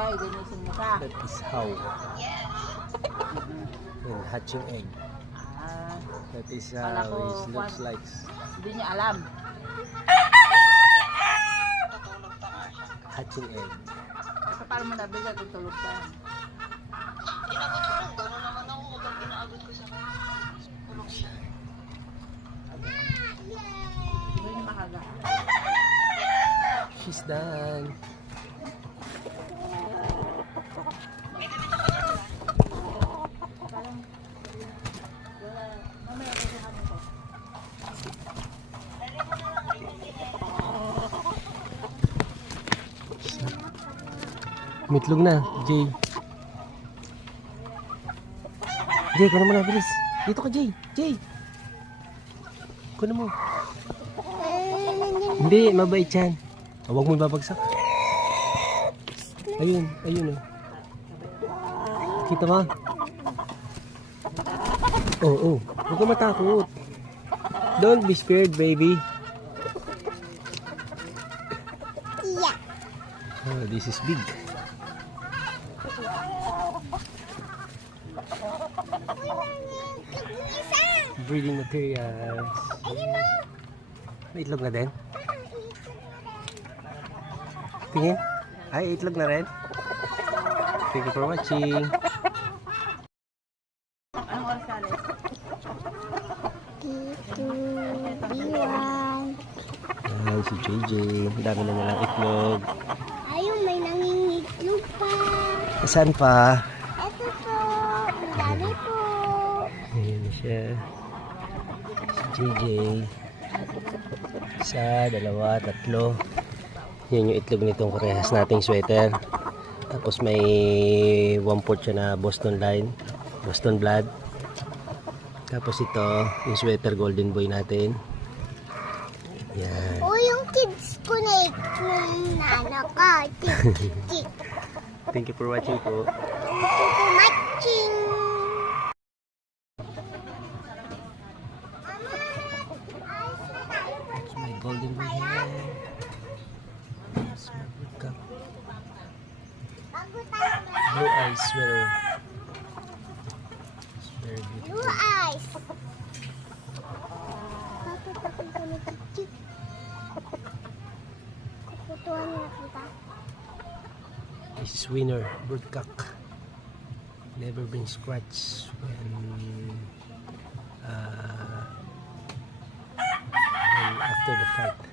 Ay, linisin mo ka. That is how. And hatching egg. Ah, That is Kala how ko, it looks like. hindi niya alam. Hatching egg. Kasi paano mo nabigay kung tulog ka? Inagot ko lang, gano'n naman ako kapag inaagot ko sa kanya. Tulog siya. Hindi niya makaga. She's done. Parang, wala, mamaya ko sa ko. Mitlog na, Jay. Jay, kunin mo na, bilis. Dito ka, Jay. Jay. Kunin mo. Hindi, mabait yan. Huwag mo babagsak. Ayun, ayun oh. Kita mo? Oo, huwag ka matakot. Don't be scared, baby. Yeah. Oh, this is big. Breeding materials. May itlog na din? Tingin? Ay, itlog na rin? Thank you for watching. Anong oras ka alis? Dito, B1. Ayan, si JJ. Ang dami na nilang itlog. Ayun, may nangingitlog pa. Saan pa? Ito po, ang dami po. Ayan na siya. Si JJ. Isa, dalawa, tatlo. Yan yung itlog nitong kurehas nating sweater. Tapos may 1/4 siya na Boston line. Boston blood. Tapos ito, yung sweater golden boy natin. Yan. O, yung kids ko na yung nana ka. Tik. Thank you for watching po. Thank you for watching. That's my golden boy here. That's my good cup. Blue eyes sweater. It's very beautiful. Blue eyes. Tapos kami tak-tik. Kukutuhan niya kita. This is winner, birdcock. Never been scratched when after the fight.